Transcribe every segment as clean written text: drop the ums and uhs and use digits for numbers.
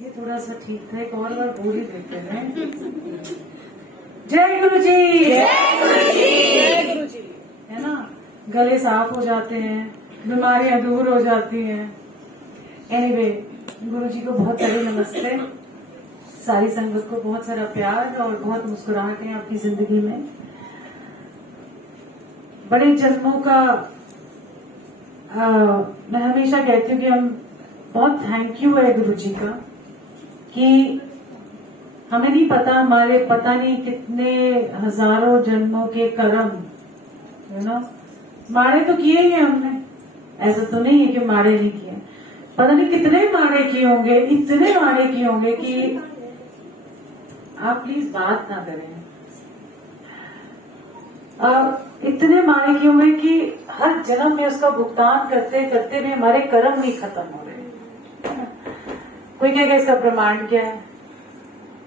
ये थोड़ा सा ठीक था, एक और बार बोल ही देते हैं। जय गुरु जी, जय गुरु जी, जय गुरु जी। है ना, गले साफ हो जाते हैं, बीमारियां दूर हो जाती हैं। एनीवे, गुरु जी को बहुत सारे नमस्ते, सारी संगत को बहुत सारा प्यार और बहुत मुस्कुराहटें आपकी जिंदगी में। बड़े जन्मों का मैं हमेशा कहती हूँ कि हम बहुत थैंक यू है गुरु जी का कि हमें नहीं पता, हमारे पता नहीं कितने हजारों जन्मों के कर्म, है ना, माड़े तो किए ही हैं हमने। ऐसा तो नहीं है कि माड़े नहीं किए, पता नहीं कितने माड़े किए होंगे, इतने माड़े किए होंगे कि आप प्लीज बात ना करें। इतने माड़े किए होंगे कि हर जन्म में उसका भुगतान करते करते भी हमारे कर्म नहीं खत्म हो रहे। कोई कहेगा इसका प्रमाण क्या है?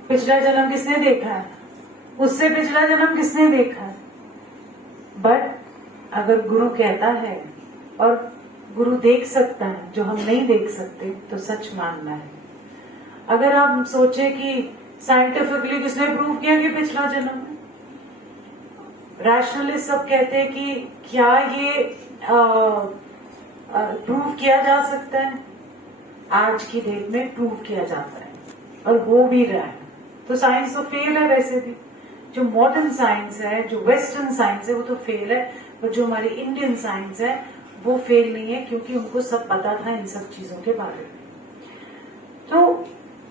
पिछला जन्म किसने देखा है? उससे पिछला जन्म किसने देखा है? बट अगर गुरु कहता है और गुरु देख सकता है जो हम नहीं देख सकते, तो सच मानना है। अगर आप सोचे कि साइंटिफिकली किसने प्रूव किया कि पिछला जन्म है, रैशनलिस्ट सब कहते हैं कि क्या ये प्रूव किया जा सकता है? आज की डेट में प्रूव किया जाता है और हो भी रहा है। तो साइंस तो फेल है वैसे भी, जो मॉडर्न साइंस है, जो वेस्टर्न साइंस है, वो तो फेल है। पर जो हमारी इंडियन साइंस है वो फेल नहीं है, क्योंकि उनको सब पता था इन सब चीजों के बारे में। तो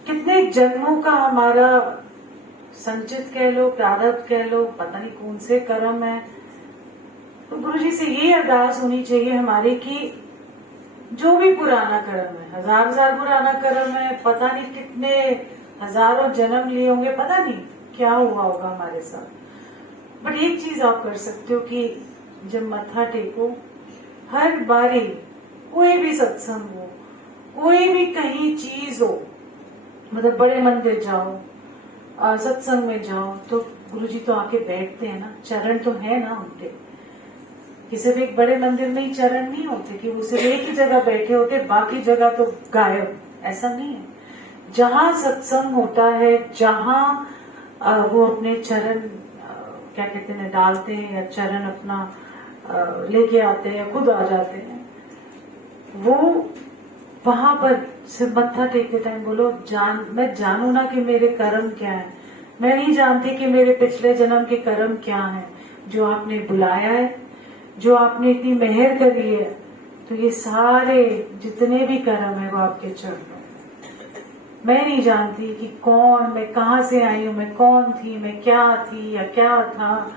कितने जन्मों का हमारा संचित कह लो, प्रारब्ध कह लो, पता नहीं कौन से कर्म है। तो गुरु जी से ये अरदास होनी चाहिए हमारी कि जो भी पुराना कर्म है, हजार पुराना कर्म है, पता नहीं कितने हजारों जन्म लिए होंगे, पता नहीं क्या हुआ होगा हमारे साथ। बट एक चीज आप कर सकते हो कि जब मत्था टेको, हर बारी कोई भी सत्संग हो, कोई भी कहीं चीज हो, मतलब बड़े मंदिर जाओ, सत्संग में जाओ, तो गुरुजी तो आके बैठते हैं ना, चरण तो है ना उनके। किसी भी एक बड़े मंदिर में ही चरण नहीं होते कि वो सिर्फ एक ही जगह बैठे होते, बाकी जगह तो गायब, ऐसा नहीं है। जहां सत्संग होता है, जहां वो अपने चरण क्या कहते हैं डालते हैं, या चरण अपना लेके आते हैं, खुद आ जाते हैं, वो वहां पर सिर्फ मत्था टेकते टाइम बोलो, मैं जानू ना कि मेरे कर्म क्या है, मैं नहीं जानती कि मेरे पिछले जन्म के कर्म क्या है, जो आपने बुलाया है, जो आपने इतनी मेहर करी है, तो ये सारे जितने भी कर्म है वो आपके चरणों में। मैं नहीं जानती कि कौन, मैं कहाँ से आई हूँ, मैं कौन थी, मैं क्या थी या क्या था,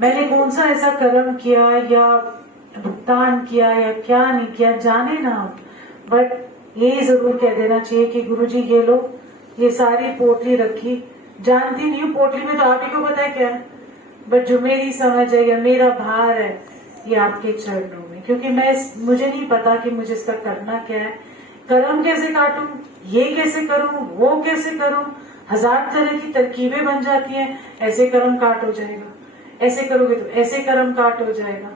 मैंने कौन सा ऐसा कर्म किया या भुगतान किया या क्या नहीं किया, जाने ना। बट ये जरूर कह देना चाहिए कि गुरुजी ये लो, ये सारी पोटली रखी, जानती नहीं हूँ पोटली में तो आप ही को पता है क्या है, बट जो मेरी समझ है या मेरा भार है, ये आपके चरणों में, क्योंकि मुझे नहीं पता कि मुझे इसका करना क्या है, कर्म कैसे काटूं, ये कैसे करूं, वो कैसे करूं, हजार तरह की तरकीबें बन जाती हैं। ऐसे कर्म काट हो जाएगा, ऐसे करोगे तो ऐसे कर्म काट हो जाएगा।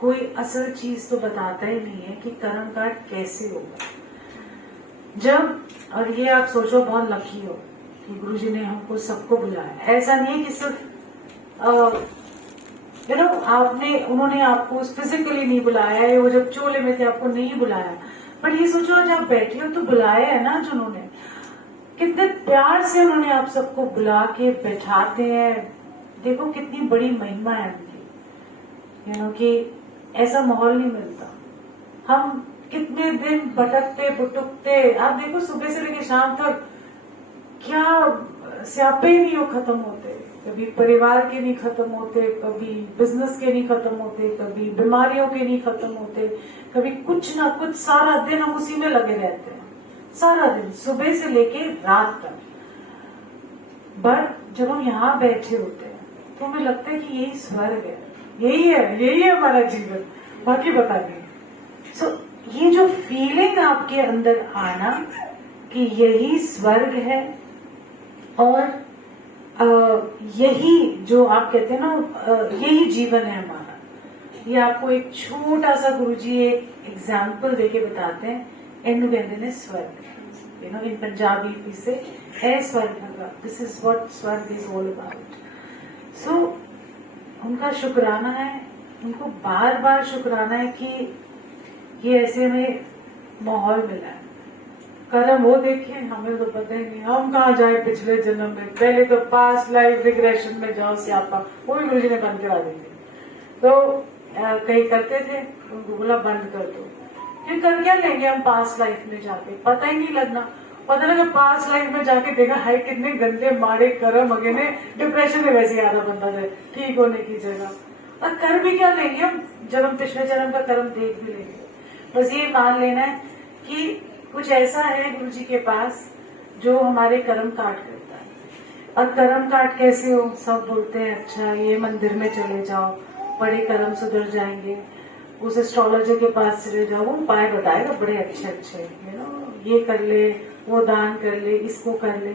कोई असल चीज तो बताता ही नहीं है कि कर्म काट कैसे होगा। जब, और ये आप सोचो बहुत लकी हो कि गुरुजी ने हमको सबको बुलाया। ऐसा नहीं है कि सिर्फ उन्होंने आपको फिजिकली नहीं बुलाया है, वो जब चोले में थे आपको नहीं बुलाया, पर ये सोचो आज आप बैठे हो तो बुलाया है ना जिन्होंने, कितने प्यार से उन्होंने आप सबको बुला के बैठाते हैं। देखो कितनी बड़ी महिमा है उनकी, कि ऐसा माहौल नहीं मिलता। हम कितने दिन भटकते भुटकते, आप देखो सुबह से लेकर शाम तक क्या स्यापे ही नहीं हो खत्म होते, कभी परिवार के नहीं खत्म होते, कभी बिजनेस के नहीं खत्म होते, कभी बीमारियों के नहीं खत्म होते, कभी कुछ ना कुछ, सारा दिन हम उसी में लगे रहते हैं, सारा दिन सुबह से लेके रात तक। बट जब हम यहाँ बैठे होते हैं तो हमें लगता है कि यही स्वर्ग है, यही है हमारा जीवन, बाकी बता नहीं। सो ये जो फीलिंग आपके अंदर आना कि यही स्वर्ग है और यही जो आप कहते हैं ना, यही जीवन है हमारा, ये आपको एक छोटा सा गुरुजी एक एग्जाम्पल देके बताते हैं। इन्हें कहते हैं स्वर्ग। in Punjabi we say है स्वर्ग, this is what स्वर्ग is all about. So उनका शुक्राना है, उनको बार बार शुक्राना है कि ये ऐसे में माहौल मिला है। कर्म वो देखिए, हमें तो पता ही नहीं, हम कहाँ जाए पिछले जन्म में, पहले तो पास्ट लाइफ रिग्रेशन में जाओ स्यापा, वो भी गुरु जी ने बंद करा दी थी। तो कई करते थे, उनको बोला बंद कर दो, फिर कर क्या लेंगे हम पास्ट लाइफ में जाके, पता ही नहीं लगना। पता लगा पास्ट लाइफ में जाके देखा है कितने गंदे मारे कर्म अगे ने, डिप्रेशन में वैसे आ रहा बंदा है ठीक होने की जगह। और कर भी क्या लेंगे हम जब हम पिछले जन्म का कर्म देख भी लेंगे। बस ये मान लेना है कि कुछ ऐसा है गुरु जी के पास जो हमारे कर्म काट करता है। और कर्म काट कैसे हो, सब बोलते हैं अच्छा ये मंदिर में चले जाओ, बड़े कर्म सुधर जाएंगे, उस एस्ट्रोलॉजर के पास चले जाओ, वो उपाय बताएगा बड़े अच्छे अच्छे, ये कर ले, वो दान कर ले, इसको कर ले।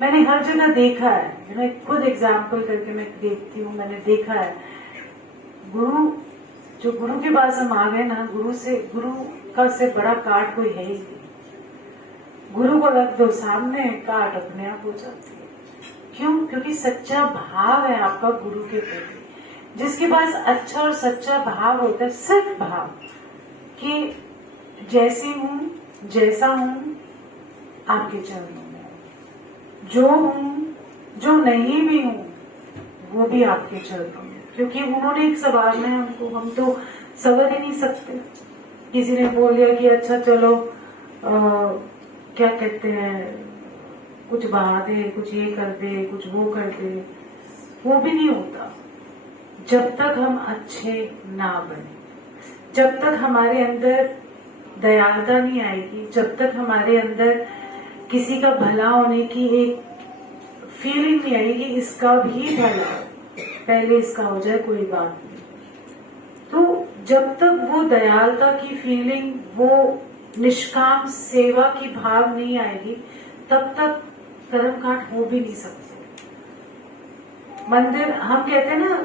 मैंने हर जगह देखा है, खुद एग्जाम्पल करके मैं देखती हूँ, मैंने देखा है गुरु के पास हम आ गए ना, गुरु का से बड़ा काट कोई है ही नहीं। गुरु को रख दो सामने, काट अपने आप हो जाती है। क्यों? क्योंकि सच्चा भाव है आपका गुरु के प्रति। जिसके पास अच्छा और सच्चा भाव होता है, सिर्फ भाव कि जैसी हूँ, जैसा हूँ, आपके चरणों में, जो हूँ, जो नहीं भी हूँ, वो भी आपके चरणों में। क्योंकि उन्होंने एक संवारना है हमको, हम तो संवर ही नहीं सकते। किसी ने बोल दिया कि अच्छा चलो क्या कहते हैं, कुछ बहा दे, कुछ ये कर दे, कुछ वो कर दे, वो भी नहीं होता जब तक हम अच्छे ना बने, जब तक हमारे अंदर दयालुता नहीं आएगी, जब तक हमारे अंदर किसी का भला होने की एक फीलिंग नहीं आएगी, इसका भी भला पहले इसका हो जाए, कोई बात नहीं। तो जब तक वो दयालुता की फीलिंग, वो निष्काम सेवा की भाव नहीं आएगी, तब तक कर्म काट हो भी नहीं सकते। मंदिर, हम कहते हैं ना,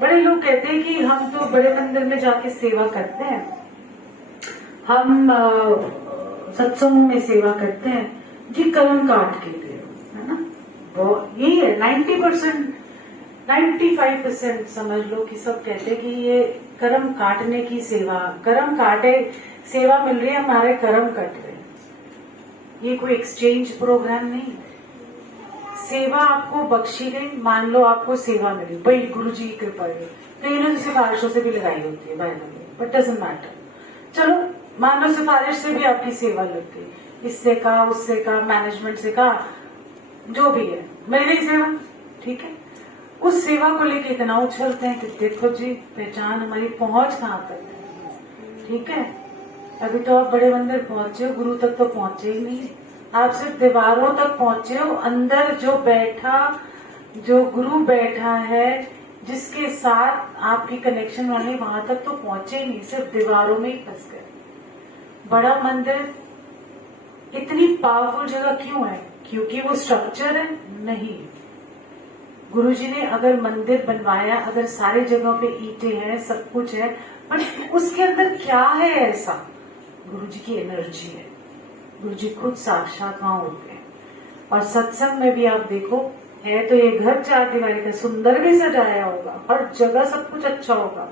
बड़े लोग कहते हैं कि हम तो बड़े मंदिर में जाके सेवा करते हैं, हम सत्संगों में सेवा करते हैं जी, कर्म काट के लिए, है ना। वो यही है 90%, 95% समझ लो कि सब कहते हैं कि ये कर्म काटने की सेवा, कर्म काटे सेवा मिल रही है, हमारे कर्म कट रहे हैं। ये कोई एक्सचेंज प्रोग्राम नहीं। सेवा आपको बख्शी गई, मान लो आपको सेवा मिली, भाई गुरु जी की कृपा है, तो इन्होंने सिफारिशों से भी लगाई होती है by the way, but doesn't matter. चलो मान लो सिफारिश से भी आपकी सेवा लग गई, इससे कहा, उससे कहा, मैनेजमेंट से कहा, जो भी है, मिल गई सेवा, ठीक है। उस सेवा को लेके इतना उछलते हैं कि देखो जी पहचान हमारी पहुंच कहाँ तक है, ठीक है। अभी तो आप बड़े मंदिर पहुंचे हो, गुरु तक तो पहुंचे ही नहीं, आप सिर्फ दीवारों तक पहुंचे हो। अंदर जो गुरु बैठा है, जिसके साथ आपकी कनेक्शन वाली, वहां तक तो पहुंचे ही नहीं, सिर्फ दीवारों में ही फंस गए। बड़ा मंदिर इतनी पावरफुल जगह क्यों है? क्योंकि वो स्ट्रक्चर है? नहीं। गुरुजी ने अगर मंदिर बनवाया, अगर सारे जगहों पे ईंटें हैं, सब कुछ है, बट उसके अंदर क्या है ऐसा? गुरुजी की एनर्जी है। गुरुजी खुद साक्षात वहां होते हैं। और सत्संग में भी आप देखो, है तो ये घर 4 दीवारी का, सुंदर भी सजाया होगा, हर जगह सब कुछ अच्छा होगा,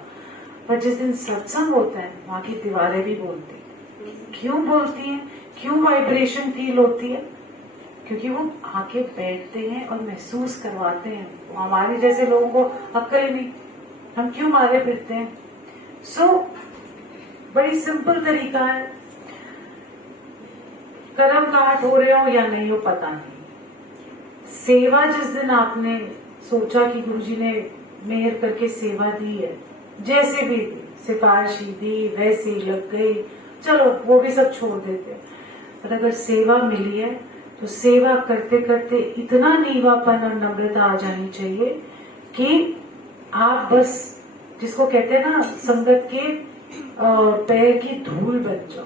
पर जिस दिन सत्संग होता है वहां की दीवारें भी बोलती हैं। क्यों बोलती हैं? क्यों वाइब्रेशन फील होती है? क्योंकि वो आके बैठते हैं और महसूस करवाते हैं। वो हमारे जैसे लोगों को अक्ल ही नहीं, हम क्यों मारे फिरते हैं। बड़ी सिंपल तरीका है, कर्म काट हो रहे हो या नहीं हो पता नहीं, सेवा जिस दिन आपने सोचा कि गुरुजी ने मेहर करके सेवा दी है, जैसे भी दी, सिफारिश दी, वैसे ही लग गई, चलो वो भी सब छोड़ देते। पर अगर सेवा मिली है तो सेवा करते करते इतना नीवापन और नम्रता आ जानी चाहिए कि आप बस, जिसको कहते हैं ना, संगत के पैर की धूल बन जाओ।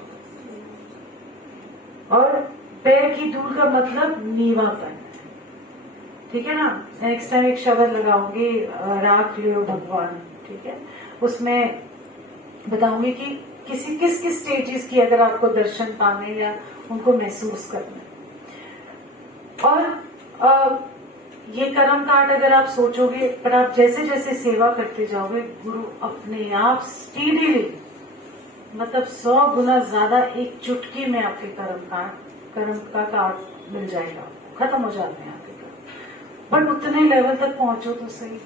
और पैर की धूल का मतलब नीवापन, ठीक है ना। नेक्स्ट टाइम एक शब्द लगाऊंगी, राख लियो भगवान, ठीक है। उसमें बताऊंगी कि किस किस स्टेजेस की अगर आपको दर्शन पाने या उनको महसूस करना है, और ये कर्म कांड अगर आप सोचोगे, पर आप जैसे जैसे सेवा करते जाओगे, गुरु अपने आप स्पीडीली, मतलब 100 गुना ज्यादा एक चुटकी में आपके कर्म का कार्ड मिल जाएगा, खत्म हो जाते हैं आपके कर्म। बट उतने लेवल तक पहुंचो तो सही।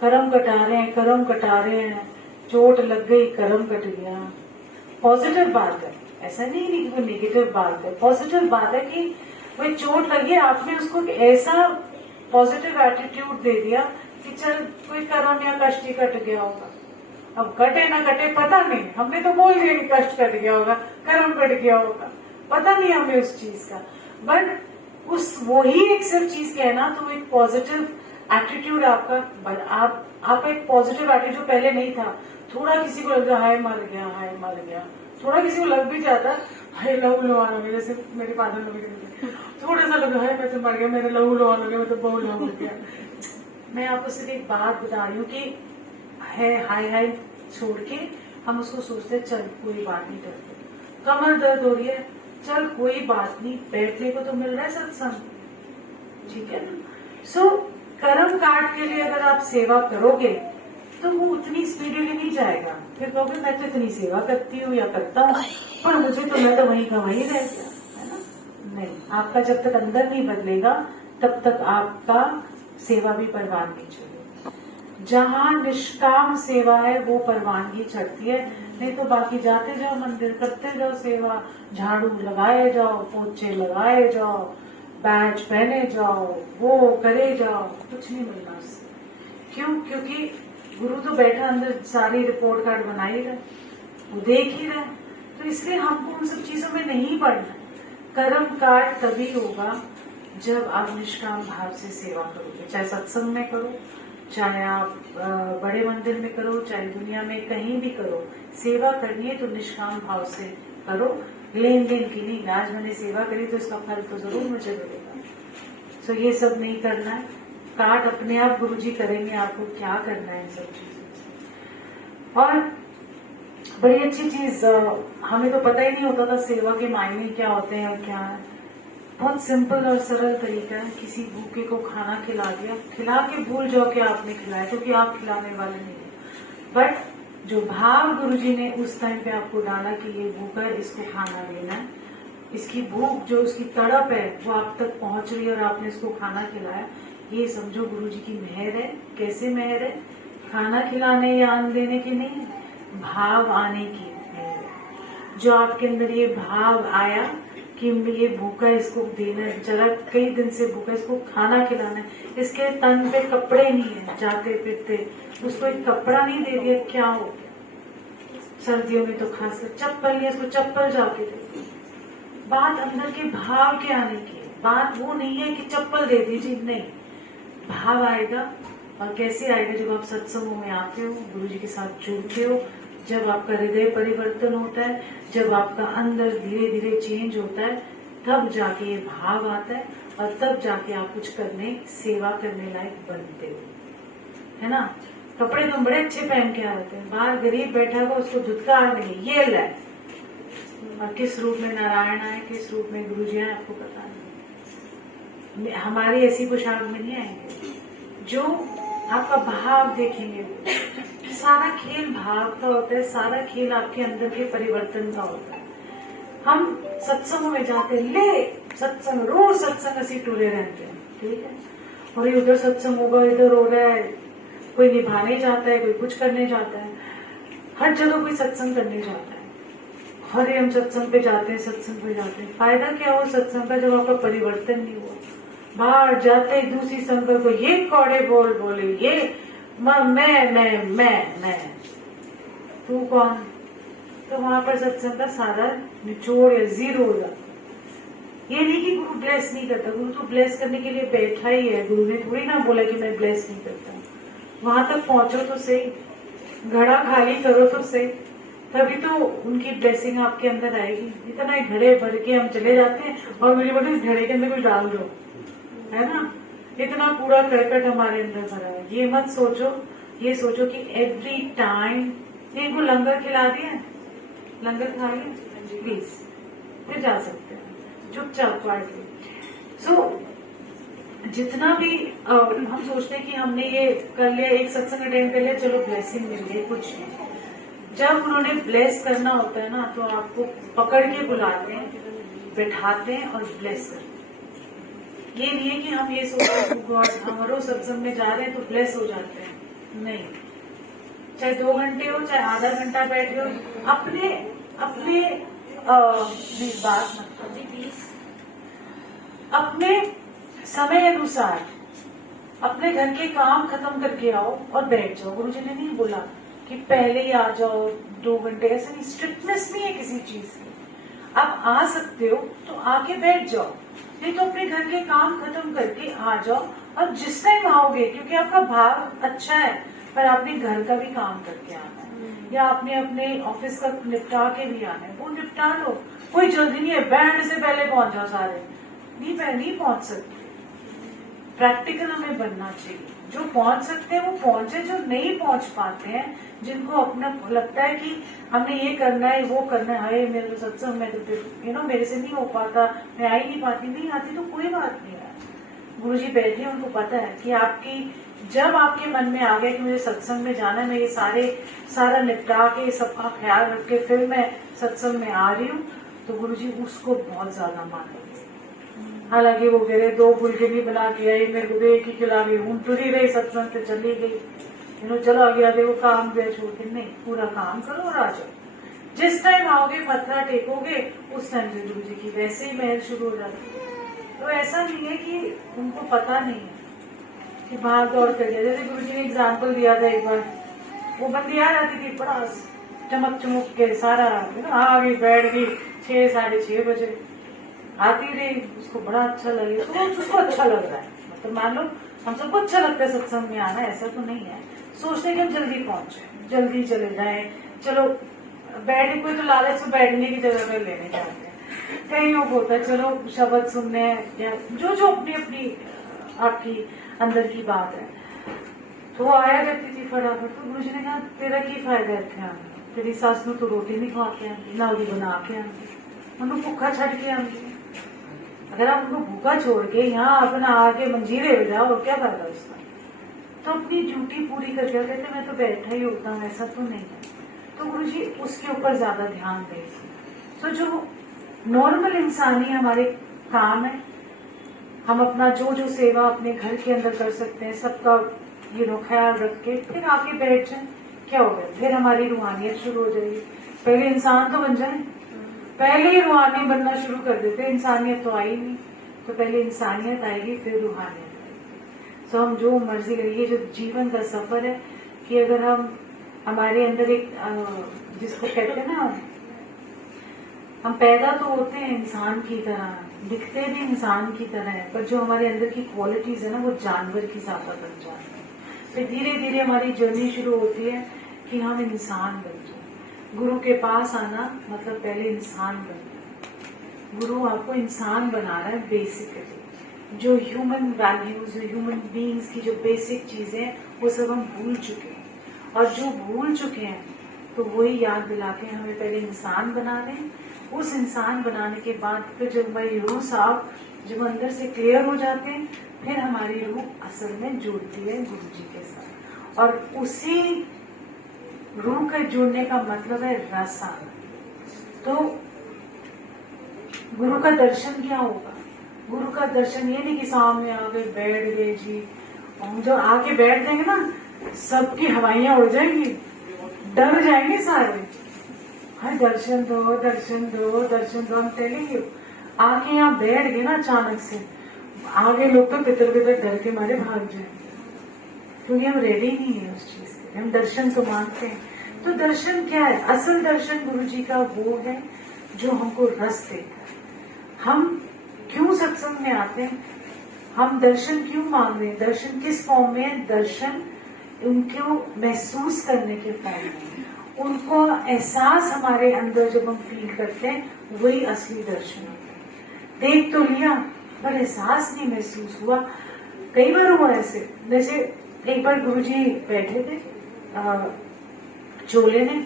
कर्म कटा रहे हैं, चोट लग गई, कर्म कट गया, पॉजिटिव बात है, ऐसा नहीं कि कोई नेगेटिव बात है, पॉजिटिव बात है कि वही चोट लगी, आपने उसको ऐसा पॉजिटिव एटीट्यूड दे दिया कि चल कोई कर्म या कष्ट ही कट गया होगा। अब कटे ना कटे पता नहीं, हमने तो बोल दिया कि कष्ट कट गया होगा, कर्म कट गया होगा, पता नहीं हमें उस चीज का। बट उस वही एक सिर्फ चीज कहना, तो एक पॉजिटिव एटीट्यूड आपका, आप एक पॉजिटिव एटीट्यूड पहले नहीं था। थोड़ा किसी को लग रहा हाय मर गया, थोड़ा किसी को लग भी जाता हाय लहू लुहान हो गया, जैसे मेरे फादर लोग थोड़ा सा लग रहा है मैं तो मर गया, मेरे लहू लुहान हो गया, मैं तो बहु लहू हो गया। मैं आपको सिर्फ एक बात बता रही हूँ कि है हाय छोड़ के हम उसको सोचते चल कोई बात नहीं करते, कमर दर्द हो रही है, चल कोई बात नहीं, बैठने को तो मिल रहा है सत्संग, ठीक है ना। सो कर्म काट के लिए अगर आप सेवा करोगे तो वो उतनी स्पीडली नहीं जाएगा। फिर कहोगे मैं तो इतनी सेवा करती हूँ या करता हूँ, पर मुझे तो मैं तो वहीं का वहीं रह गया, है ना। नहीं, आपका जब तक अंदर नहीं बदलेगा तब तक आपका सेवा भी परवान नहीं चलेगी। जहाँ निष्काम सेवा है वो परवानगी चढ़ती है, नहीं तो बाकी जाते जाओ मंदिर, करते जाओ सेवा, झाड़ू लगाए जाओ, पोछे लगाए जाओ, बैच पहने जाओ, वो करे जाओ, कुछ नहीं मिलना उससे। क्यों? क्योंकि गुरु तो बैठा अंदर सारी रिपोर्ट कार्ड बना ही रहा, वो देख ही रहा, तो इसलिए हमको उन सब चीजों में नहीं पड़ना। कर्म कार्ड तभी होगा जब आप निष्काम भाव से सेवा करोगे, चाहे सत्संग में करो, चाहे आप बड़े मंदिर में करो, चाहे दुनिया में कहीं भी करो, सेवा करनी है तो निष्काम भाव से करो, लेन देन की नहीं। आज मैंने सेवा करी तो इसका फल तो जरूर मुझे मिलेगा। तो ये सब नहीं करना है, कार्ड अपने आप गुरुजी करेंगे आपको क्या करना है इन सब चीजों। और बड़ी अच्छी चीज, हमें तो पता ही नहीं होता था सेवा के मायने क्या होते हैं और क्या है। बहुत सिंपल और सरल तरीका है, किसी भूखे को खाना खिला दिया, खिला के भूल जाओ कि आपने खिलाया, क्योंकि आप खिलाने वाले नहीं है। बट जो भाव गुरुजी ने उस टाइम पे आपको डाला कि ये भूखा है, इसको खाना देना है, इसकी भूख जो उसकी तड़प है वो आप तक पहुंच रही है और आपने इसको खाना खिलाया, ये समझो गुरुजी की मेहर है। कैसे मेहर है? खाना खिलाने या अन्न देने की नहीं, भाव आने की मेहर है। जो आपके अंदर ये भाव आया कि ये भूखा, इसको देना है, जरा कई दिन से भूखा, इसको खाना खिलाना है, इसके तन पे कपड़े नहीं है, जाते फिरते उसको एक कपड़ा नहीं दे दिया, क्या हो गया? सर्दियों में तो खासकर चप्पल नहीं है, इसको चप्पल जाके दे दी। बात अंदर के भाव के आने की है, बात वो नहीं है कि चप्पल दे दीजिए, नहीं, भाव आएगा। और कैसे आएगा? जब आप सत्संगों में आते हो, गुरुजी के साथ जुड़ते हो, जब आपका हृदय परिवर्तन होता है, जब आपका अंदर धीरे धीरे चेंज होता है, तब जाके ये भाव आता है और तब जाके आप कुछ करने, सेवा करने लायक बनते हो, है ना। कपड़े तुम बड़े अच्छे पहन के आते हैं, बाहर गरीब बैठा हुआ उसको धुतकार नहीं, ये ले, और किस रूप में नारायण आए, किस रूप में गुरुजी आए, आपको पता नहीं। हमारी ऐसी पोशाक में नहीं आएंगे, जो आपका भाव देखेंगे। सारा खेल भाव का होता है, सारा खेल आपके अंदर के परिवर्तन का होता है। हम सत्संग में जाते हैं, ले सत्संग, रोज सत्संग ऐसे टूरे रहते हैं, ठीक है, और ये उधर सत्संग होगा, इधर हो रहा है, कोई निभाने जाता है, कोई कुछ करने जाता है, हर जगह कोई सत्संग करने जाता है। हरे हम सत्संग पे जाते हैं, सत्संग पे जाते हैं, फायदा क्या हो सत्संग का जब आपका परिवर्तन नहीं हुआ। बाहर जाते ही दूसरी संगत को ये कौड़े बोल बोले, ये मैं तू कौन? तो वहां पर सत्संग का सारा निचोड़ या जीरो हो जाता। ये नहीं कि गुरु ब्लेस नहीं करता, गुरु तो ब्लेस करने के लिए बैठा ही है, गुरु ने थोड़ी ना बोला कि मैं ब्लेस नहीं करता। वहां तक पहुंचो तो सही, घड़ा खाली करो तो सही, तभी तो उनकी ब्लेसिंग आपके अंदर आएगी। इतना घड़े भर के हम चले जाते हैं और मुझे बोलते इस घड़े के अंदर कुछ डाल दो, है ना, इतना पूरा करकट हमारे अंदर भरा है। ये मत सोचो, ये सोचो कि एवरी टाइम इनको लंगर खिला दिया, लंगर खा लिया, प्लीज फिर जा सकते हैं, चुपचाप पार्टी। सो जितना भी हम सोचते हैं कि हमने ये कर लिया, एक सत्संग अटेंड कर लिया, चलो ब्लेसिंग मिल गई, कुछ नहीं। जब उन्होंने ब्लेस करना होता है ना, तो आपको पकड़ के बुलाते हैं, बैठाते हैं और ब्लेस करते हैं। ये नहीं है कि हम ये सोचते हैं गॉड हमारो सत्संग में जा रहे हैं तो ब्लेस हो जाते हैं, नहीं। चाहे 2 घंटे हो, चाहे आधा घंटा बैठे हो, अपने अपने बात मत करो प्लीज, अपने समय अनुसार अपने घर के काम खत्म करके आओ और बैठ जाओ। गुरुजी ने नहीं बोला कि पहले ही आ जाओ 2 घंटे, ऐसा नहीं, स्ट्रिक्टनेस नहीं है किसी चीज की। आप आ सकते हो तो आके बैठ जाओ, नहीं तो अपने घर के काम खत्म करके आ जाओ। और जिस टाइम आओगे, क्योंकि आपका भाव अच्छा है, पर आपने घर का भी काम करके आना है, या आपने अपने ऑफिस का निपटा के भी आना है, वो निपटा लो। कोई जल्दी नहीं है, बैंड से पहले पहुंच जाओ सारे, नहीं पहुंच सकते। प्रैक्टिकल हमें बनना चाहिए, जो पहुंच सकते हैं वो पहुंचे, जो नहीं पहुंच पाते हैं, जिनको अपना लगता है कि हमने ये करना है वो करना है, मेरे तो सत्संग में तो मेरे से नहीं हो पाता, मैं आ ही नहीं पाती, नहीं आती तो कोई बात नहीं है। गुरुजी बैठे, उनको पता है कि आपकी जब आपके मन में आ गया कि मुझे सत्संग में जाना है, मैं ये सारा निपटा के सबका ख्याल रख के फिर मैं सत्संग में आ रही हूँ, तो गुरुजी उसको बहुत ज्यादा मानेंगे। हालांकि वो कह रहे 2 फुलके भी बना के आई, मेरे को 1 ही खिला गई, हूँ तुरी रही सत्संग से चली गई, चलो गया देखो काम पे छोड़ के, नहीं, पूरा काम करो और आ जाओ। जिस टाइम आओगे पत्थर टेकोगे, उस टाइम से गुरु जी की वैसे ही महल शुरू हो जाती है। तो ऐसा नहीं है कि उनको पता नहीं है कि भाग दौड़ कर दिया। जैसे गुरु जी ने एग्जाम्पल दिया था एक बार, वो बंदी आ जाती थी बड़ा चमक चमक के, सारा आ गई, बैठ गई, 6 साढ़े 6 बजे आती रही, उसको बड़ा अच्छा लगे, तो उसको अच्छा लग रहा है, मतलब मान लो हम सबको अच्छा लगता है सत्संग में आना, ऐसा तो नहीं है। सोचते हैं कि हम जल्दी पहुंचे, जल्दी चले जाएं, चलो बैठे, कोई तो लालच से बैठने की जगह पर लेने जाते हैं, कहीं लोग होता है चलो शब्द सुनने, या जो अपनी अपनी आपकी अंदर की बात है। तो वो आया करती थी फटाफट, तो गुरु जी ने कहा तेरा की फायदा इतने आने, तेरी सास में तो रोटी नहीं खा के आती, ना वो बना के आती, उन्होंने भूखा छड़ के आती। अगर आप उनको भूखा छोड़ के यहाँ अपना आके मंजीरे हो जाओ, क्या फायदा उसका। तो अपनी ड्यूटी पूरी करके कहते मैं तो बैठा ही होता हूँ, ऐसा तो नहीं है। तो गुरु जी उसके ऊपर ज्यादा ध्यान दें। तो जो नॉर्मल इंसानी हमारे काम है, हम अपना जो सेवा अपने घर के अंदर कर सकते हैं, सबका ख्याल रख के फिर आके बैठ जाए, क्या हो गया, फिर हमारी रूहानियत शुरू हो जाएगी। पहले इंसान तो बन जाए, पहले ही रूहानी बनना शुरू कर देते, इंसानियत तो आई नहीं, तो पहले इंसानियत आएगी फिर रूहानियत आएगी। तो हम जो मर्जी करिए, जो जीवन का सफर है, कि अगर हम हमारे अंदर एक जिसको कहते हैं ना, हम पैदा तो होते हैं इंसान की तरह, दिखते भी इंसान की तरह है, पर जो हमारे अंदर की क्वालिटीज है ना, वो जानवर की ज्यादा बन जाती है। फिर धीरे धीरे हमारी जर्नी शुरू होती है कि हम इंसान बन जाए। गुरु के पास आना मतलब पहले इंसान बनना। गुरु आपको इंसान बना रहा है बेसिकली। जो ह्यूमन वैल्यूज, ह्यूमन बीइंग्स की जो बेसिक चीजें, वो सब हम भूल चुके हैं, और जो भूल चुके हैं तो वही याद दिला के हमें पहले इंसान बना दें। उस इंसान बनाने के बाद फिर जब हमारी रूह साफ, जब अंदर से क्लियर हो जाते हैं, फिर हमारी रूह असल में जुड़ती है गुरु जी के साथ। और उसी रूह के जुड़ने का मतलब है रस आना। तो गुरु का दर्शन क्या होगा? गुरु का दर्शन ये नहीं कि सामने आ गए बैठ गए जी, हम जब आके बैठ जाएंगे ना, सबकी हवाइयां उड़ जाएंगी, डर जाएंगे सारे, हर दर्शन दो दर्शन दो दर्शन दो। हम चलेंगे आके यहाँ बैठ गए ना, अचानक से आगे लोग तो तितर डर के मारे भाग जाएंगे, क्योंकि हम रेडी नहीं है उस चीज के। हम दर्शन तो मांगते हैं। तो दर्शन क्या है? असल दर्शन गुरु जी का वो है जो हमको रस देता है। हम क्यों सत्संग में आते हैं? हम दर्शन क्यों मांग रहे हैं? दर्शन किस फॉर्म में है? दर्शन उनको महसूस करने के फॉर्म में, उनको एहसास हमारे अंदर जब हम फील करते हैं, वही असली दर्शन होता है। देख तो लिया पर एहसास नहीं महसूस हुआ। कई बार हुआ ऐसे, जैसे एक बार गुरुजी बैठे थे चोले ने,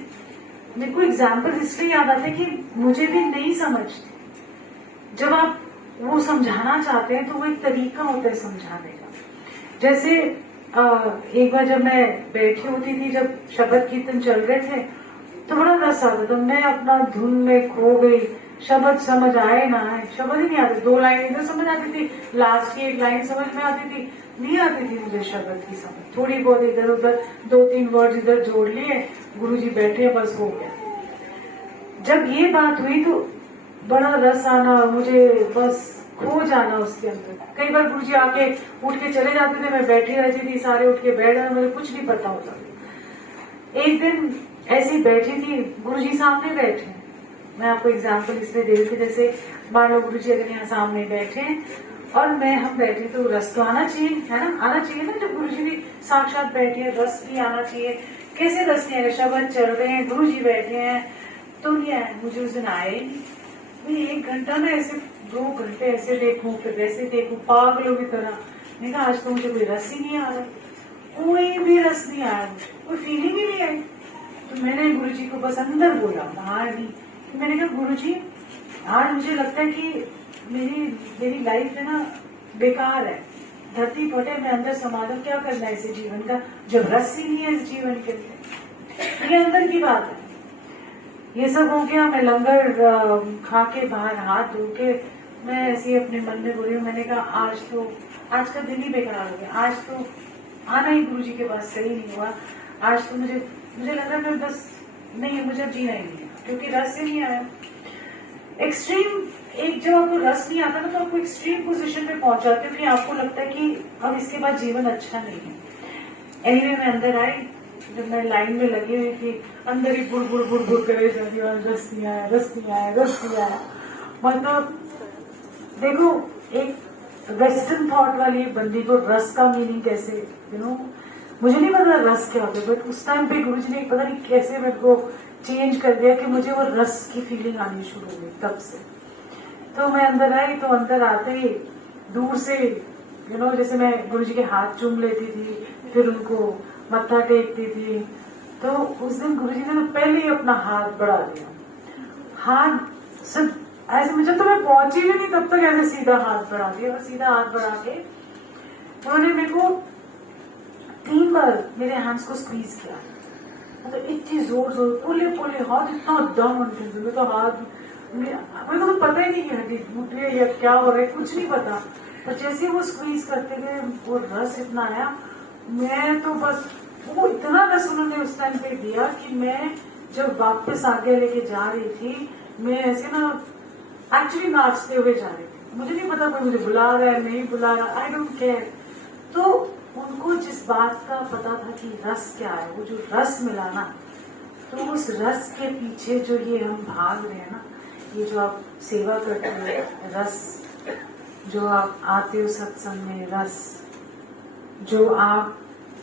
मेरे को एग्जाम्पल इसलिए याद आता है कि मुझे भी नहीं समझ थी। जब आप वो समझाना चाहते हैं तो वो एक तरीका होता है समझाने का। जैसे एक बार जब मैं बैठी होती थी, जब शब्द कीर्तन चल रहे थे तो बड़ा रस आता था, मैं अपना धुन में खो गई, शब्द समझ आए ना आए, शब्द ही नहीं आते, 2 लाइन इधर समझ आती थी, लास्ट की 1 लाइन समझ में आती थी, नहीं आती थी मुझे शब्द की समझ, थोड़ी बहुत इधर उधर 2-3 वर्ड इधर जोड़ लिए, गुरुजी बैठे, बस हो गया। जब ये बात हुई तो बड़ा रस आना, मुझे बस खो जाना उसके अंदर। कई बार गुरुजी आके उठ के चले जाते थे, मैं बैठी रहती थी, सारे उठ के बैठ गए, मुझे कुछ नहीं पता होता। एक दिन ऐसी बैठी थी, गुरुजी सामने बैठे, मैं आपको एग्जाम्पल इसलिए दे रही थी, जैसे मान लो गुरुजी अगर यहाँ सामने बैठे और हम बैठे, तो रस तो आना चाहिए, है ना, आना चाहिए ना, जब गुरुजी भी साक्षात बैठे हैं रस भी आना चाहिए। कैसे रस नहीं आएगा, शब्द चल रहे हैं, गुरुजी बैठे हैं, तो नहीं आया, मुझे उस दिन आया ही नहीं। मैं 1 घंटा ना ऐसे 2 घंटे ऐसे देखूं, फिर वैसे देखूं, पागलों की तरह। मैंने कहा आज तो मुझे कोई रस ही नहीं आ रहा, कोई भी रस नहीं आया, कोई फीलिंग ही नहीं आई। तो मैंने गुरुजी को बस अंदर बोला, बाहर नहीं। तो मैंने कहा गुरुजी आज मुझे लगता है कि मेरी लाइफ है ना बेकार है, धरती फटे, मैं अंदर समा दूं, क्या करना है इसे जीवन का, जब रस ही नहीं है इस जीवन के लिए। ये अंदर की बात है। ये सब हो गया, मैं लंगर खा के बाहर हाथ धो के मैं ऐसे अपने मन में बोली, मैंने कहा आज का दिन ही बेकार हो गया, आज तो आना ही गुरुजी के पास सही नहीं हुआ, आज तो मुझे लग रहा है बस नहीं, मुझे जीना ही नहीं है, क्योंकि रस ही नहीं आया। एक्सट्रीम, एक जब आपको रस नहीं आता ना तो आपको एक्सट्रीम पोजीशन पे पहुंच जाते हो कि आपको लगता है कि अब इसके बाद जीवन अच्छा नहीं है। एनीवे मैं अंदर आई, जब मैं लाइन में लगी हुई थी, अंदर ही बुड़ करे जाती, और रस नहीं आया, रस नहीं आया, रस नहीं आया। मतलब देखो, एक वेस्टर्न थॉट वाली बंदी को रस का मीनिंग कैसे, मुझे नहीं पता रस क्या होता है, बट उस टाइम पे गुरुजी ने पता नहीं कैसे मेरे को चेंज कर दिया कि मुझे वो रस की फीलिंग आनी शुरू हो गई तब से। तो मैं अंदर आई, तो अंदर आते ही दूर से जैसे मैं गुरुजी के हाथ चूम लेती थी, फिर उनको मत्था टेकती थी। तो उस दिन गुरुजी ने पहले ही अपना हाथ बढ़ा दिया, हाथ सिर्फ ऐसे, मुझे तो मैं पहुंची भी नहीं तब तक ऐसे सीधा हाथ बढ़ा दिया, और सीधा हाथ बढ़ा के उन्होंने मेरे को 3 बार मेरे हैंड्स को स्क्वीज किया, मतलब इतनी जोर पुले हाथ, इतना दम अंदर, तो हाथ मेरे को तो पता ही नहीं कि हड्डी टूट रही है या क्या हो रहा है, कुछ नहीं पता। पर जैसे वो स्क्वीज करते गए, वो रस इतना आया, मैं तो बस वो इतना रस उन्होंने उस टाइम पे दिया कि मैं जब वापस आगे लेके जा रही थी, मैं ऐसे ना एक्चुअली नाचते हुए जा रही थी, मुझे नहीं पता कोई मुझे बुला रहा है नहीं बुला रहा, आई डोंट केयर। तो उनको जिस बात का पता था कि रस क्या है, वो जो रस मिला ना, तो उस रस के पीछे जो ये हम भाग रहे हैं ना, ये जो आप सेवा करते हो रस, जो आप आते हो सत्संग में रस, जो आप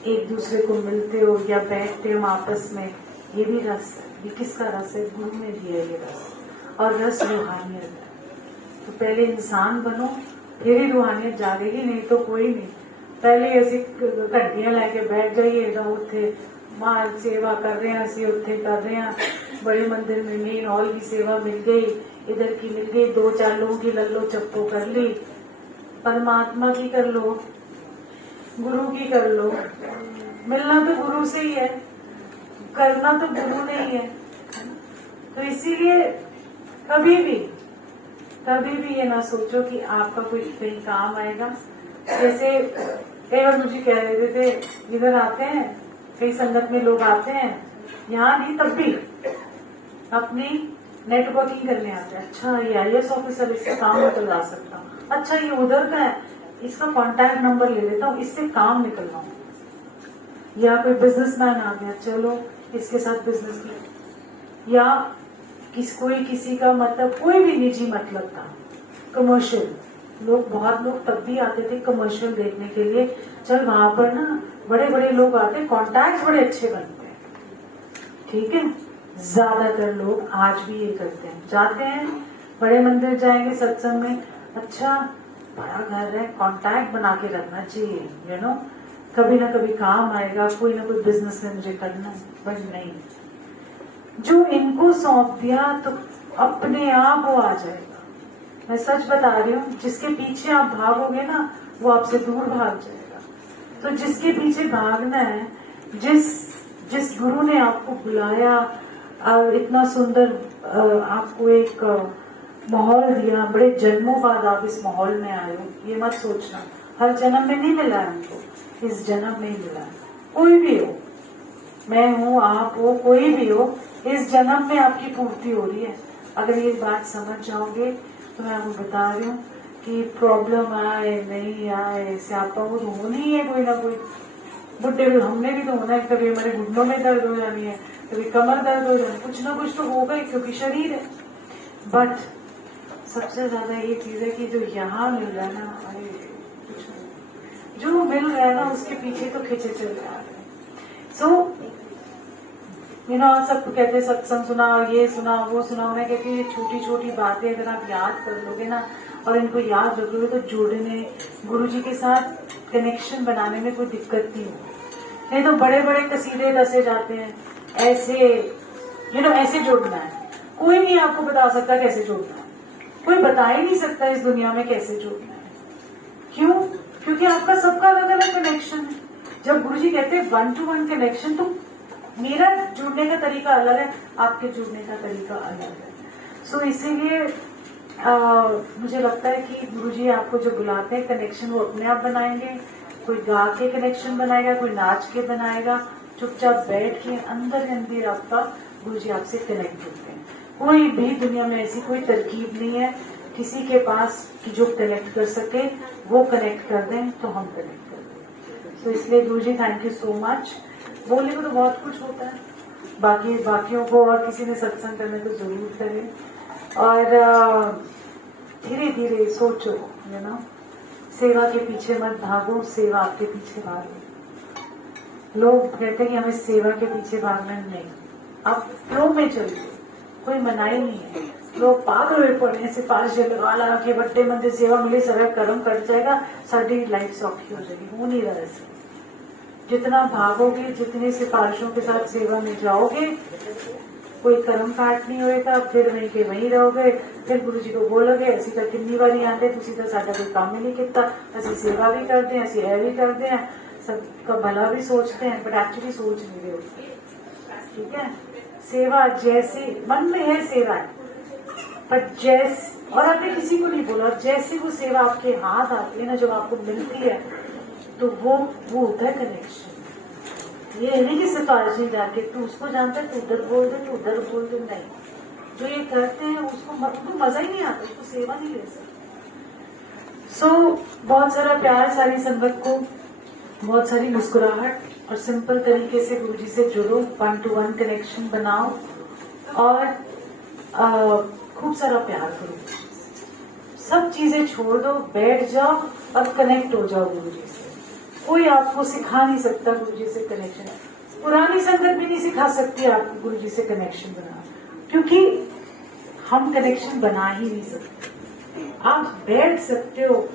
एक दूसरे को मिलते हो या बैठते हो आपस में, ये भी रस है। ये किसका रस है? गुरु ने दिया ये रस, और रस रूहानियत है। तो पहले इंसान बनो, फिर ही रूहानियत जागेगी, नहीं तो कोई नहीं। पहले ऐसी घंटियां लेके बैठ जाइए, तो उठे मां सेवा कर रहे हैं, असि उत्थे कर रहे हैं, बड़े मंदिर में मेन हॉल की सेवा मिल गई, इधर की मिल गई, 2-4 लोगों की लल्लो चप्पो कर ली, परमात्मा की कर लो, गुरु की कर लो। मिलना तो गुरु से ही है, करना तो गुरु ने ही है। तो इसीलिए कभी भी ये ना सोचो कि आपका कोई कहीं काम आएगा। जैसे कई बार मुझे कह रहे थे, इधर आते हैं, कई संगत में लोग आते हैं, यहाँ नहीं तब भी अपनी नेटवर्किंग करने आते हैं। अच्छा ये IAS ऑफिसर, इससे काम निकलवा सकता हूँ, अच्छा ये उधर का है, इसका कॉन्टैक्ट नंबर ले लेता हूँ, इससे काम निकलवाऊँ। या कोई बिजनेसमैन आ गया, चलो इसके साथ बिजनेस की, या कोई किसी का मतलब कोई भी निजी मतलब था, कमर्शियल लोग, बहुत लोग तब भी आते थे कमर्शियल देखने के लिए। चल वहां पर ना बड़े बड़े लोग आते, कॉन्टैक्ट बड़े अच्छे बनते हैं, ठीक है। ज्यादातर लोग आज भी ये करते हैं, जाते हैं बड़े मंदिर जाएंगे सत्संग में, अच्छा बड़ा घर है, कॉन्टैक्ट बना के रखना चाहिए, कभी ना कभी काम आएगा, कोई ना कोई बिजनेस में मुझे करना है। बट नहीं, जो इनको सौंप दिया तो अपने आप वो आ जाएगा। मैं सच बता रही हूँ, जिसके पीछे आप भागोगे ना वो आपसे दूर भाग जाएगा। तो जिसके पीछे भागना है, जिस गुरु ने आपको बुलाया, इतना सुंदर आपको एक माहौल दिया, बड़े जन्मों बाद आप इस माहौल में आए हो, ये मत सोचना हर जन्म में नहीं मिला है हमको, इस जन्म में ही मिला है। कोई भी हो, मैं हूँ, आप हो, कोई भी हो, इस जन्म में आपकी पूर्ति हो रही है। अगर ये बात समझ जाओगे तो मैं आपको बता रही हूँ कि प्रॉब्लम आए नहीं आए, स्यापा वो तो होनी ही है, कोई ना कोई। बुढ़े हमने भी तो होना है, कभी हमारे घुटनों में दर्द हो जानी है, कभी कमर दर्द हो जानी है, कुछ ना कुछ तो होगा ही, क्योंकि शरीर है। बट सबसे ज्यादा ये चीज है कि जो यहाँ मिल रहा है ना, अरे कुछ नहीं, जो मिल रहा है ना उसके पीछे तो खींचे चल रहा है। सो सब कहते हैं सत्संग सुना, ये सुना, वो सुना। मैं कहती हूँ ये छोटी छोटी बातें अगर आप याद कर लोगे ना और इनको याद रखोगे तो जुड़ने, गुरुजी के साथ कनेक्शन बनाने में कोई दिक्कत नहीं होगी। नहीं तो बड़े बड़े कसीदे दसे जाते हैं, ऐसे ऐसे जोड़ना है। कोई नहीं आपको बता सकता कैसे जोड़ना है, कोई बता ही नहीं सकता इस दुनिया में कैसे जोड़ना है। क्यों? क्योंकि आपका सबका अलग अलग कनेक्शन है। जब गुरुजी कहते हैं 1-to-1 कनेक्शन, तो मेरा जुड़ने का तरीका अलग है, आपके जुड़ने का तरीका अलग है। सो इसीलिए मुझे लगता है कि गुरुजी आपको जो बुलाते हैं कनेक्शन वो अपने आप बनाएंगे। कोई गा के कनेक्शन बनाएगा, कोई नाच के बनाएगा, चुपचाप बैठ के अंदर अंदर आपका गुरुजी आपसे कनेक्ट होते हैं। कोई भी दुनिया में ऐसी कोई तरकीब नहीं है किसी के पास कि जो कनेक्ट कर सके, वो कनेक्ट कर दें तो हम कनेक्ट कर दें। तो इसलिए गुरुजी थैंक यू सो मच। बोलने को तो बहुत कुछ होता है, बाकियों को और किसी ने सत्संग करने तो जरूर करें। और धीरे धीरे सोचो, सेवा के पीछे मत भागो, सेवा आपके पीछे भागो। लोग कहते हैं कि हमें सेवा के पीछे भागना नहीं, आप फ्लो में चलिए, कोई मनाही नहीं है। लोग पागल हुए पड़े, सिफारिश लगा के बड्डे मंदिर सेवा मिली, सारा कर्म कट जाएगा, सारी लाइफ सौखी हो जाएगी। वो नहीं रहा ऐसे। जितना भागोगे, जितनी सिफारिशों के साथ सेवा में जाओगे, कोई कर्म काट नहीं होएगा, फिर वहीं के वहीं रहोगे। फिर गुरु जी को बोलोगे ऐसी तो कितनी बारी आते, तुसी तो साडा कोई काम ही नहीं किता, असि सेवा भी करते हैं, असि यह भी करते हैं, सबका भला भी सोचते हैं, बट एक्चुअली सोच नहीं रहे होते। ठीक है, सेवा जैसे मन में है सेवा है, पर जैसे, और आपने किसी को नहीं बोला, जैसे वो सेवा आपके हाथ आती है ना, जब आपको मिलती है, तो वो होता है कनेक्शन। ये नहीं कि सिफारिश नहीं जाके तू उसको जानता है, तू उधर बोल दे, तू उधर बोल दे, नहीं। जो ये करते हैं उसको मजा ही नहीं आता, उसको सेवा नहीं ले सकते। सो बहुत सारा प्यार सारी संगत को, बहुत सारी मुस्कुराहट और सिंपल तरीके से गुरुजी से जुड़ो, 1-to-1 कनेक्शन बनाओ और खूब सारा प्यार करो। सब चीजें छोड़ दो, बैठ जाओ और कनेक्ट हो जाओ गुरुजी से। कोई आपको सिखा नहीं सकता गुरुजी से कनेक्शन, पुरानी संगत भी नहीं सिखा सकती आपको गुरुजी से कनेक्शन बनाना, क्योंकि हम कनेक्शन बना ही नहीं सकते। आप बैठ सकते हो,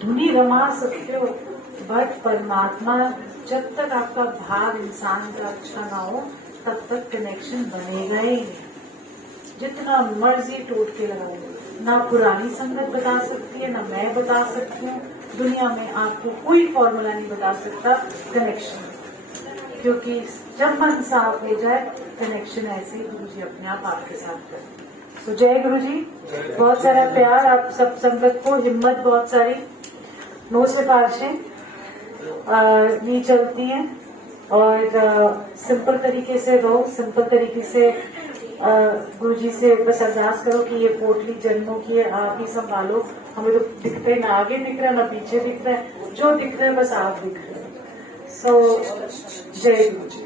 धुनी रमा सकते हो, बट परमात्मा, जब तक आपका भाव इंसान का अच्छा ना हो तब तक कनेक्शन बनेगा ही नहीं। जितना मर्जी टूट के लगाओ, ना पुरानी संगत बता सकती है, ना मैं बता सकती हूँ, दुनिया में आपको कोई फॉर्मूला नहीं बता सकता कनेक्शन, क्योंकि जब मन साफ हो जाए कनेक्शन ऐसे ही गुरुजी अपने आप आपके साथ करते। तो जय गुरुजी, बहुत सारा प्यार आप सब संगत को, हिम्मत बहुत सारी, नो सिफारिशें नहीं चलती हैं, और सिंपल तरीके से रहो, सिंपल तरीके से गुरुजी से बस अरदास करो कि ये पोटली जन्मों की है, आप ही संभालो। हमें तो दिखता है, ना आगे दिख रहा है ना पीछे दिख रहा है, जो दिख रहा है बस आप दिख रहे हैं। सो जय गुरुजी।